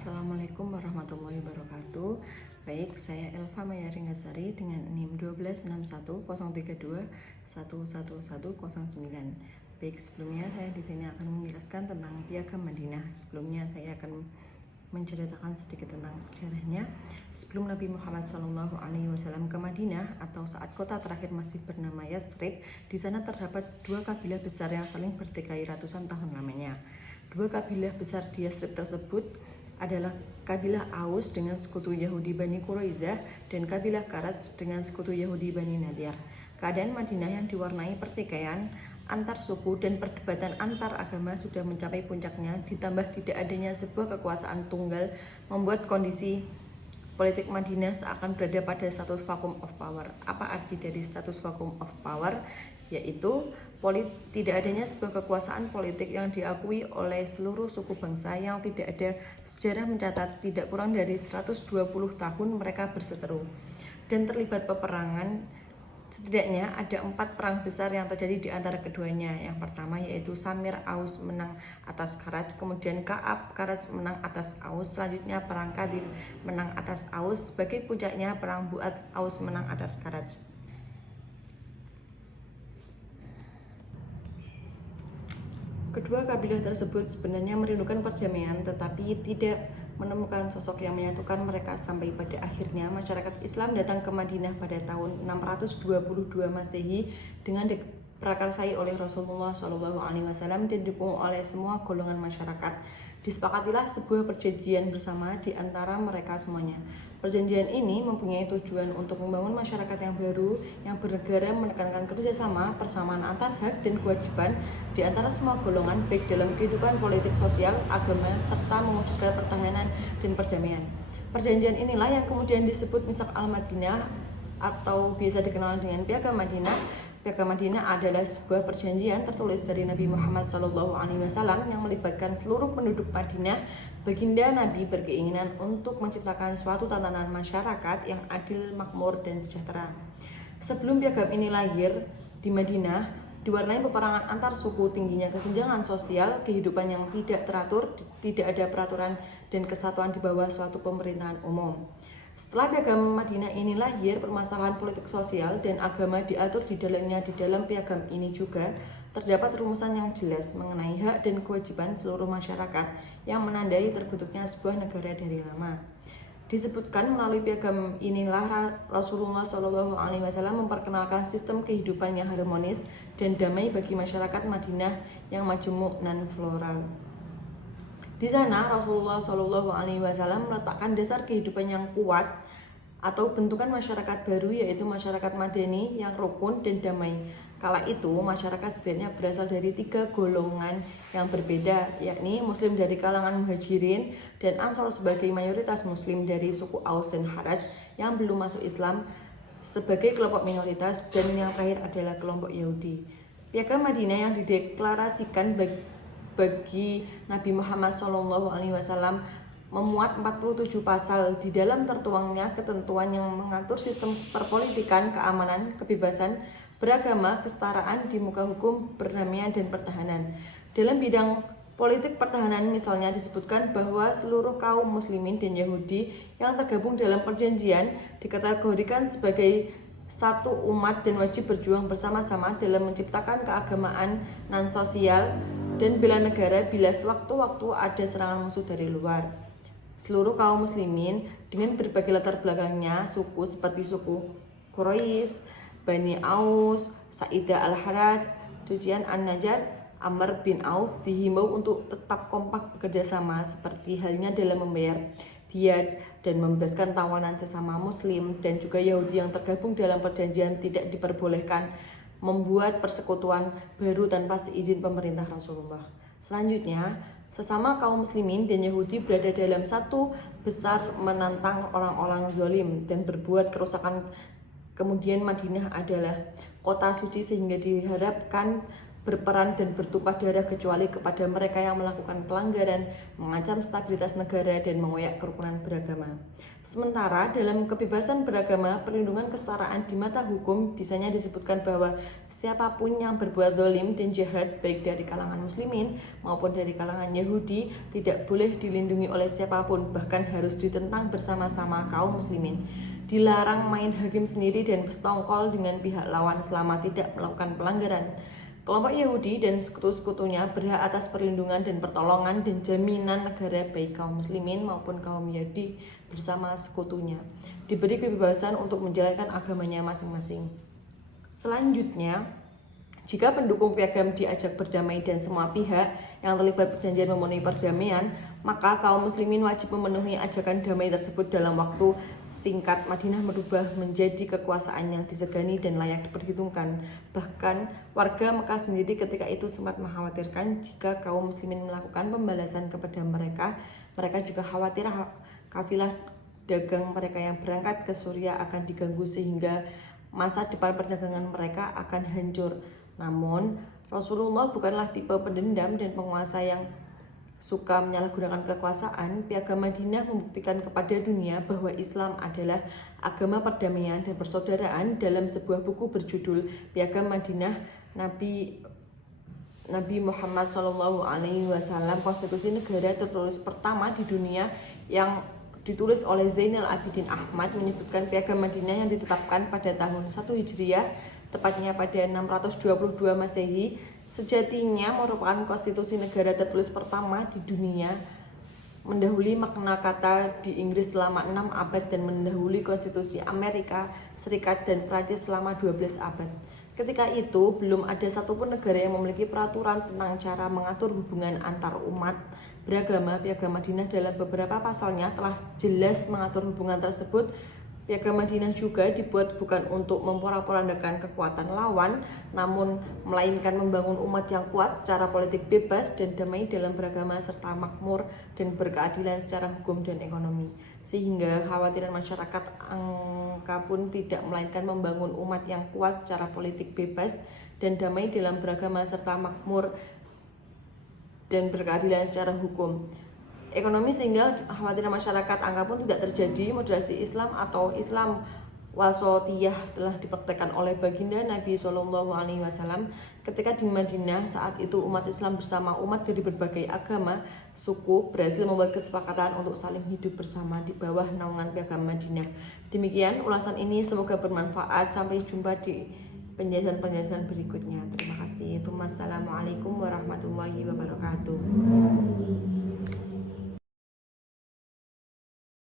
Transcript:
Assalamualaikum warahmatullahi wabarakatuh. Baik, saya Elva Mayari Ngasari dengan NIM 1261032111109. Baik, sebelumnya saya di sini akan menjelaskan tentang Piagam Madinah. Sebelumnya saya akan menceritakan sedikit tentang sejarahnya. Sebelum Nabi Muhammad SAW ke Madinah atau saat kota terakhir masih bernama Yathrib, di sana terdapat dua kabilah besar yang saling bertikai ratusan tahun lamanya. Dua kabilah besar di Yathrib tersebut adalah kabilah Aus dengan sekutu Yahudi Bani Quraisyah dan kabilah Karaj dengan sekutu Yahudi Bani Nadir. Keadaan Madinah yang diwarnai pertikaian antar suku dan perdebatan antar agama sudah mencapai puncaknya, ditambah tidak adanya sebuah kekuasaan tunggal membuat kondisi politik Madinah seakan berada pada status vacuum of power. Apa arti dari status vacuum of power? Yaitu tidak adanya sebuah kekuasaan politik yang diakui oleh seluruh suku bangsa, yang tidak ada sejarah mencatat tidak kurang dari 120 tahun mereka berseteru dan terlibat peperangan. Setidaknya ada 4 perang besar yang terjadi di antara keduanya. Yang pertama yaitu Samir Aus menang atas Karaj, kemudian Ka'ab Karaj menang atas Aus, selanjutnya perang Kadib menang atas Aus, sebagai puncaknya perang Bu'at Aus menang atas Karaj. Kedua kabilah tersebut sebenarnya merindukan perdamaian, tetapi tidak menemukan sosok yang menyatukan mereka sampai pada akhirnya masyarakat Islam datang ke Madinah pada tahun 622 Masehi dengan diprakarsai oleh Rasulullah SAW dan didukung oleh semua golongan masyarakat. Disepakatilah sebuah perjanjian bersama di antara mereka semuanya. Perjanjian ini mempunyai tujuan untuk membangun masyarakat yang baru yang bernegara, menekankan kerjasama, persamaan antar hak dan kewajiban di antara semua golongan, baik dalam kehidupan politik, sosial, agama, serta mewujudkan pertahanan dan perdamaian. Perjanjian inilah yang kemudian disebut Mitsaq al-Madinah atau biasa dikenal dengan Piagam Madinah. Piagam Madinah adalah sebuah perjanjian tertulis dari Nabi Muhammad SAW yang melibatkan seluruh penduduk Madinah. Baginda Nabi berkeinginan untuk menciptakan suatu tatanan masyarakat yang adil, makmur, dan sejahtera. Sebelum piagam ini lahir di Madinah, diwarnai peperangan antar suku, tingginya kesenjangan sosial, kehidupan yang tidak teratur, tidak ada peraturan dan kesatuan di bawah suatu pemerintahan umum. Setelah Piagam Madinah ini lahir, permasalahan politik, sosial, dan agama diatur di dalamnya. Di dalam piagam ini juga terdapat rumusan yang jelas mengenai hak dan kewajiban seluruh masyarakat yang menandai terbentuknya sebuah negara dari lama. Disebutkan melalui piagam inilah Rasulullah SAW memperkenalkan sistem kehidupan yang harmonis dan damai bagi masyarakat Madinah yang majemuk dan floral. Di sana Rasulullah SAW meletakkan dasar kehidupan yang kuat atau bentukan masyarakat baru, yaitu masyarakat Madani yang rukun dan damai. Kala itu masyarakat setidaknya berasal dari 3 golongan yang berbeda, yakni Muslim dari kalangan Muhajirin dan Ansor sebagai mayoritas Muslim dari suku Aus dan Kharaj yang belum masuk Islam sebagai kelompok minoritas, dan yang terakhir adalah kelompok Yahudi. Piagam Madinah yang dideklarasikan bagi Nabi Muhammad SAW memuat 47 pasal. Di dalam tertuangnya ketentuan yang mengatur sistem perpolitikan, keamanan, kebebasan beragama, kesetaraan di muka hukum, perdamaian, dan pertahanan. Dalam bidang politik pertahanan misalnya disebutkan bahwa seluruh kaum muslimin dan Yahudi yang tergabung dalam perjanjian dikategorikan sebagai satu umat dan wajib berjuang bersama-sama dalam menciptakan keagamaan dan sosial dan bela negara bila sewaktu-waktu ada serangan musuh dari luar. Seluruh kaum muslimin dengan berbagai latar belakangnya, suku seperti suku Quraisy, Bani Aus, Sa'idah al-Haraj, Tujian an-Najjar, Amr bin Auf dihimbau untuk tetap kompak bekerja sama, seperti halnya dalam membayar diat dan membebaskan tawanan sesama muslim, dan juga Yahudi yang tergabung dalam perjanjian tidak diperbolehkan membuat persekutuan baru tanpa seizin pemerintah Rasulullah. Selanjutnya, sesama kaum muslimin dan Yahudi berada dalam satu besar menantang orang-orang zalim dan berbuat kerusakan. Kemudian Madinah adalah kota suci sehingga diharapkan berperan dan bertumpah darah kecuali kepada mereka yang melakukan pelanggaran, mengancam stabilitas negara, dan mengoyak kerukunan beragama. Sementara dalam kebebasan beragama, perlindungan kesetaraan di mata hukum bisanya disebutkan bahwa siapapun yang berbuat zalim dan jahat baik dari kalangan muslimin maupun dari kalangan Yahudi tidak boleh dilindungi oleh siapapun, bahkan harus ditentang bersama-sama kaum muslimin. Dilarang main hakim sendiri dan bersekongkol dengan pihak lawan selama tidak melakukan pelanggaran. Kelompok Yahudi dan sekutu-sekutunya berhak atas perlindungan dan pertolongan dan jaminan negara baik kaum muslimin maupun kaum Yahudi bersama sekutunya. Diberi kebebasan untuk menjalankan agamanya masing-masing. Selanjutnya, jika pendukung piagam diajak berdamai dan semua pihak yang terlibat perjanjian memenuhi perdamaian, maka kaum muslimin wajib memenuhi ajakan damai tersebut dalam waktu singkat. Madinah berubah menjadi kekuasaan yang disegani dan layak diperhitungkan. Bahkan warga Mekah sendiri ketika itu sempat mengkhawatirkan jika kaum muslimin melakukan pembalasan kepada mereka juga khawatir kafilah dagang mereka yang berangkat ke Suriah akan diganggu sehingga masa depan perdagangan mereka akan hancur. Namun, Rasulullah bukanlah tipe pendendam dan penguasa yang suka menyalahgunakan kekuasaan. Piagam Madinah membuktikan kepada dunia bahwa Islam adalah agama perdamaian dan persaudaraan. Dalam sebuah buku berjudul Piagam Madinah Nabi Muhammad SAW, konstitusi negara tertulis pertama di dunia yang ditulis oleh Zainal Abidin Ahmad, menyebutkan Piagam Madinah yang ditetapkan pada tahun 1 Hijriah, tepatnya pada 622 Masehi, sejatinya merupakan konstitusi negara tertulis pertama di dunia, mendahului makna kata di Inggris selama 6 abad dan mendahului konstitusi Amerika Serikat dan Prancis selama 12 abad. Ketika itu, belum ada satupun negara yang memiliki peraturan tentang cara mengatur hubungan antar umat beragama. Piagam Madinah dalam beberapa pasalnya telah jelas mengatur hubungan tersebut. Piagam Madinah juga dibuat bukan untuk memporak-porandakan kekuatan lawan, namun melainkan membangun umat yang kuat secara politik, bebas dan damai dalam beragama, serta makmur dan berkeadilan secara hukum dan ekonomi. Sehingga khawatiran masyarakat angka pun tidak melainkan membangun umat yang kuat secara politik, bebas dan damai dalam beragama, serta makmur dan berkeadilan secara hukum ekonomi, sehingga kekhawatiran masyarakat angka pun tidak terjadi. Moderasi Islam atau Islam wasatiyah telah dipraktekkan oleh baginda Nabi SAW ketika di Madinah. Saat itu umat Islam bersama umat dari berbagai agama, suku berhasil membuat kesepakatan untuk saling hidup bersama di bawah naungan Piagam Madinah. Demikian ulasan ini, semoga bermanfaat. Sampai jumpa di penjelasan-penjelasan berikutnya. Terima kasih. Wassalamualaikum warahmatullahi wabarakatuh.